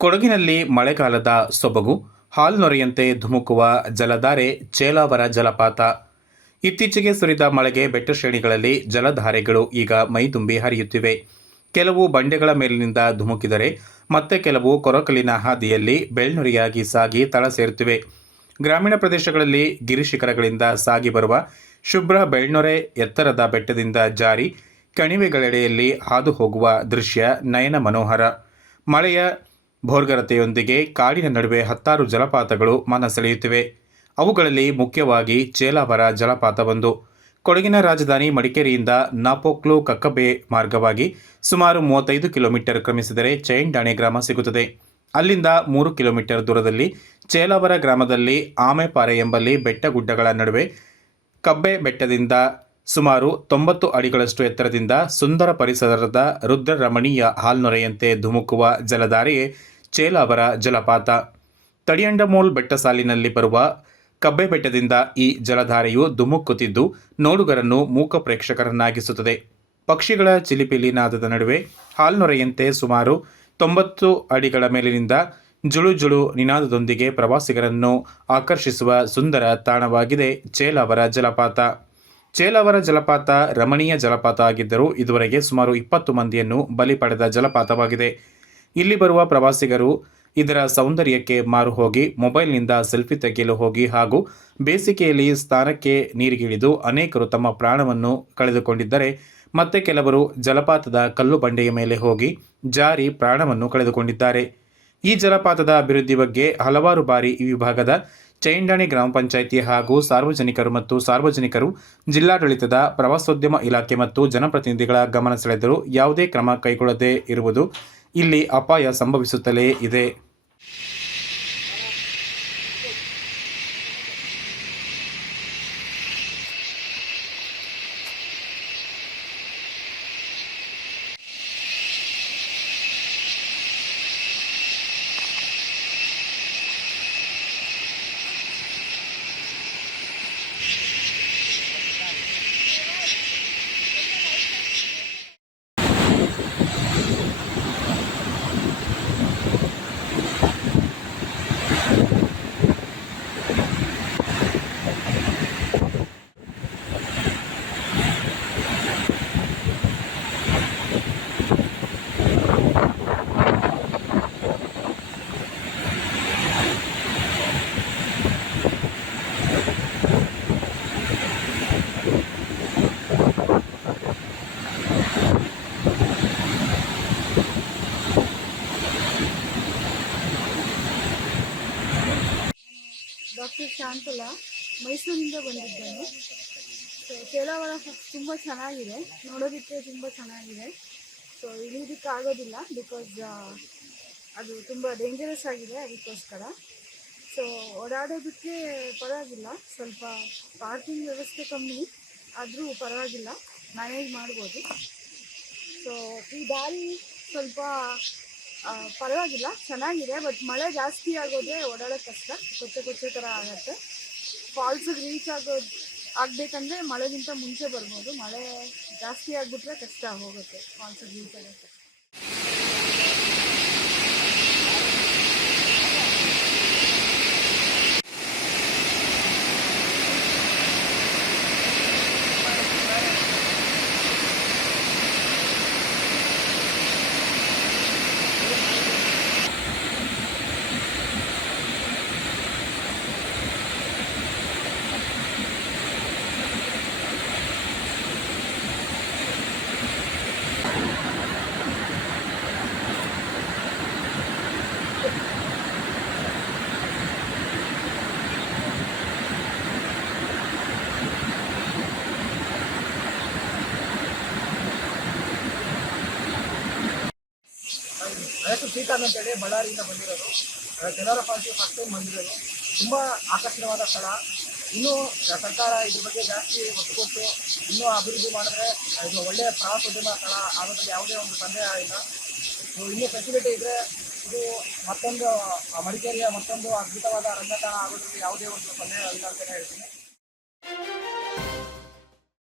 ಕೊಡಗಿನಲ್ಲಿ ಮಳೆಗಾಲದ ಸೊಬಗು ಹಾಲ್ನೊರೆಯಂತೆ ಧುಮುಕುವ ಜಲಧಾರೆ ಚೇಲಾವರ ಜಲಪಾತ. ಇತ್ತೀಚೆಗೆ ಸುರಿದ ಮಳೆಗೆ ಬೆಟ್ಟ ಶ್ರೇಣಿಗಳಲ್ಲಿ ಜಲಧಾರೆಗಳು ಈಗ ಮೈದುಂಬಿ ಹರಿಯುತ್ತಿವೆ. ಕೆಲವು ಬಂಡೆಗಳ ಮೇಲಿನಿಂದ ಧುಮುಕಿದರೆ ಮತ್ತೆ ಕೆಲವು ಕೊರಕಲಿನ ಹಾದಿಯಲ್ಲಿ ಬೆಳ್ನುರಿಯಾಗಿ ಸಾಗಿ ತಳ ಸೇರುತ್ತಿವೆ. ಗ್ರಾಮೀಣ ಪ್ರದೇಶಗಳಲ್ಲಿ ಗಿರಿಶಿಖರಗಳಿಂದ ಸಾಗಿ ಬರುವ ಶುಭ್ರ ಬೆಳ್ನೊರೆ ಎತ್ತರದ ಬೆಟ್ಟದಿಂದ ಜಾರಿ ಕಣಿವೆಗಳೆಡೆಯಲ್ಲಿ ಹಾದು ಹೋಗುವ ದೃಶ್ಯ ನಯನ ಮನೋಹರ. ಮಳೆಯ ಭೋರ್ಗರತೆಯೊಂದಿಗೆ ಕಾಡಿನ ನಡುವೆ ಹತ್ತಾರು ಜಲಪಾತಗಳು ಮನ ಸೆಳೆಯುತ್ತಿವೆ ಅವುಗಳಲ್ಲಿ ಮುಖ್ಯವಾಗಿ ಚೇಲಾವರ ಜಲಪಾತವೊಂದು. ಕೊಡಗಿನ ರಾಜಧಾನಿ ಮಡಿಕೇರಿಯಿಂದ ನಾಪೋಕ್ಲು ಕಕ್ಕಬೆ ಮಾರ್ಗವಾಗಿ ಸುಮಾರು ಮೂವತ್ತೈದು ಕಿಲೋಮೀಟರ್ ಕ್ರಮಿಸಿದರೆ ಚೈಂಡಾಣೆ ಗ್ರಾಮ ಸಿಗುತ್ತದೆ. ಅಲ್ಲಿಂದ ಮೂರು ಕಿಲೋಮೀಟರ್ ದೂರದಲ್ಲಿ ಚೇಲಾವರ ಗ್ರಾಮದಲ್ಲಿ ಆಮೆಪಾರೆ ಎಂಬಲ್ಲಿ ಬೆಟ್ಟಗುಡ್ಡಗಳ ನಡುವೆ ಕಬ್ಬೆ ಬೆಟ್ಟದಿಂದ ಸುಮಾರು ತೊಂಬತ್ತು ಅಡಿಗಳಷ್ಟು ಎತ್ತರದಿಂದ ಸುಂದರ ಪರಿಸರದ ರುದ್ರರಮಣೀಯ ಹಾಲ್ನೊರೆಯಂತೆ ಧುಮುಕುವ ಜಲಧಾರೆಯೇ ಚೇಲಾವರ ಜಲಪಾತ. ತಡಿಯಂಡಮೋಲ್ ಬೆಟ್ಟ ಸಾಲಿನಲ್ಲಿ ಬರುವ ಕಬ್ಬೆ ಬೆಟ್ಟದಿಂದ ಈ ಜಲಧಾರೆಯು ಧುಮುಕ್ಕುತ್ತಿದ್ದು ನೋಡುಗರನ್ನು ಮೂಕ ಪ್ರೇಕ್ಷಕರನ್ನಾಗಿಸುತ್ತದೆ. ಪಕ್ಷಿಗಳ ಚಿಲಿಪಿಲಿನಾದದ ನಡುವೆ ಹಾಲ್ನೊರೆಯಂತೆ ಸುಮಾರು ತೊಂಬತ್ತು ಅಡಿಗಳ ಮೇಲಿನಿಂದ ಜುಳು ಜುಳು ನಿನಾದದೊಂದಿಗೆ ಪ್ರವಾಸಿಗರನ್ನು ಆಕರ್ಷಿಸುವ ಸುಂದರ ತಾಣವಾಗಿದೆ ಚೇಲಾವರ ಜಲಪಾತ. ಚೇಲಾವರ ಜಲಪಾತ ರಮಣೀಯ ಜಲಪಾತ ಆಗಿದ್ದರೂ ಇದುವರೆಗೆ ಸುಮಾರು ಇಪ್ಪತ್ತು ಮಂದಿಯನ್ನು ಬಲಿ ಪಡೆದ ಜಲಪಾತವಾಗಿದೆ. ಇಲ್ಲಿ ಬರುವ ಪ್ರವಾಸಿಗರು ಇದರ ಸೌಂದರ್ಯಕ್ಕೆ ಮಾರು ಹೋಗಿ, ಮೊಬೈಲ್ನಿಂದ ಸೆಲ್ಫಿ ತೆಗೆಯಲು ಹೋಗಿ ಹಾಗೂ ಬೇಸಿಗೆಯಲ್ಲಿ ಸ್ಥಾನಕ್ಕೆ ನೀರಿಗಿಳಿದು ಅನೇಕರು ತಮ್ಮ ಪ್ರಾಣವನ್ನು ಕಳೆದುಕೊಂಡಿದ್ದರೆ, ಮತ್ತೆ ಕೆಲವರು ಜಲಪಾತದ ಕಲ್ಲು ಬಂಡೆಯ ಮೇಲೆ ಹೋಗಿ ಜಾರಿ ಪ್ರಾಣವನ್ನು ಕಳೆದುಕೊಂಡಿದ್ದಾರೆ. ಈ ಜಲಪಾತದ ಅಭಿವೃದ್ಧಿ ಬಗ್ಗೆ ಹಲವಾರು ಬಾರಿ ಈ ವಿಭಾಗದ ಚೈಂಡಾಣಿ ಗ್ರಾಮ ಪಂಚಾಯಿತಿ ಹಾಗೂ ಸಾರ್ವಜನಿಕರು ಮತ್ತು ಸಾರ್ವಜನಿಕರು ಜಿಲ್ಲಾಡಳಿತದ ಪ್ರವಾಸೋದ್ಯಮ ಇಲಾಖೆ ಮತ್ತು ಜನಪ್ರತಿನಿಧಿಗಳ ಗಮನ ಸೆಳೆದರೂ ಯಾವುದೇ ಕ್ರಮ ಕೈಗೊಳ್ಳದೇ ಇರುವುದು ಇಲ್ಲಿ ಅಪಾಯ ಸಂಭವಿಸುತ್ತಲೇ ಇದೆ. ಡಾಕ್ಟರ್ ಶಾಂತಲಾ ಮೈಸೂರಿಂದ ಬಂದಿದ್ದೇನೆ. ಸೊ ಚೇಲಾವರ ತುಂಬ ಚೆನ್ನಾಗಿದೆ. ನೋಡೋದಕ್ಕೆ ತುಂಬ ಚೆನ್ನಾಗಿದೆ. ಸೊ ಇಳಿಯೋದಕ್ಕೆ ಆಗೋದಿಲ್ಲ ಬಿಕಾಸ್ ಅದು ತುಂಬ ಡೇಂಜರಸ್ ಆಗಿದೆ ಅದಕ್ಕೋಸ್ಕರ. ಸೊ ಓಡಾಡೋದಕ್ಕೆ ಪರವಾಗಿಲ್ಲ. ಸ್ವಲ್ಪ ಪಾರ್ಕಿಂಗ್ ವ್ಯವಸ್ಥೆ ಕಮ್ಮಿ ಆದರೂ ಪರವಾಗಿಲ್ಲ. ಮ್ಯಾನೇಜ್ ಮಾಡ್ಬೋದು. ಸೊ ಈ ದಾರಿ ಸ್ವಲ್ಪ ಪರವಾಗಿಲ್ಲ, ಚೆನ್ನಾಗಿದೆ ಬಟ್ ಮಳೆ ಜಾಸ್ತಿ ಆಗೋದೇ ಓಡಾಡೋಕ್ಕೆ ಕಷ್ಟ. ಕೊಚ್ಚೆ ಕೊಚ್ಚೆ ಥರ ಆಗುತ್ತೆ. ಫಾಲ್ಸಿಗೆ ರೀಚ್ ಆಗೋ, ಆಗಬೇಕಂದ್ರೆ ಮಳೆಗಿಂತ ಮುಂಚೆ ಬರ್ಬೋದು. ಮಳೆ ಜಾಸ್ತಿ ಆಗಿಬಿಟ್ರೆ ಕಷ್ಟ ಹೋಗುತ್ತೆ ಫಾಲ್ಸಿಗೆ ರೀಚ್ ಆಗೋಕ್ಕೆ. ಶ್ರೀಕಾಂತ್ ಅಂತೇಳಿ ಬಳ್ಳಾರಿಯಿಂದ ಬಂದಿರೋದು. ಕೆನರಾ ಫಾಲ್ಸ್ಗೆ ಫಸ್ಟ್ ಟೈಮ್ ಬಂದಿರೋದು. ತುಂಬ ಆಕರ್ಷಣವಾದ ಸ್ಥಳ. ಇನ್ನೂ ಸರ್ಕಾರ ಇದ್ರ ಬಗ್ಗೆ ಜಾಸ್ತಿ ಒತ್ತು ಕೊಟ್ಟು ಇನ್ನೂ ಅಭಿವೃದ್ಧಿ ಮಾಡಿದ್ರೆ ಇದು ಒಳ್ಳೆಯ ಪ್ರವಾಸೋದ್ಯಮ ಸ್ಥಳ. ಆಗೋದ್ರಲ್ಲಿ ಯಾವುದೇ ಒಂದು ಸಂದೇಹ ಇಲ್ಲ. ಇನ್ನೂ ಫೆಸಿಲಿಟಿ ಇದ್ರೆ ಇದು ಮತ್ತೊಂದು ಮಡಿಕೇರಿಯ ಮತ್ತೊಂದು ಅದ್ಭುತವಾದ ಅರಣ್ಯ ತಾಣ ಆಗೋದ್ರಲ್ಲಿ ಯಾವುದೇ ಒಂದು ಸಂದೇಹ ಇಲ್ಲ ಅಂತಲೇ ಹೇಳ್ತೀನಿ.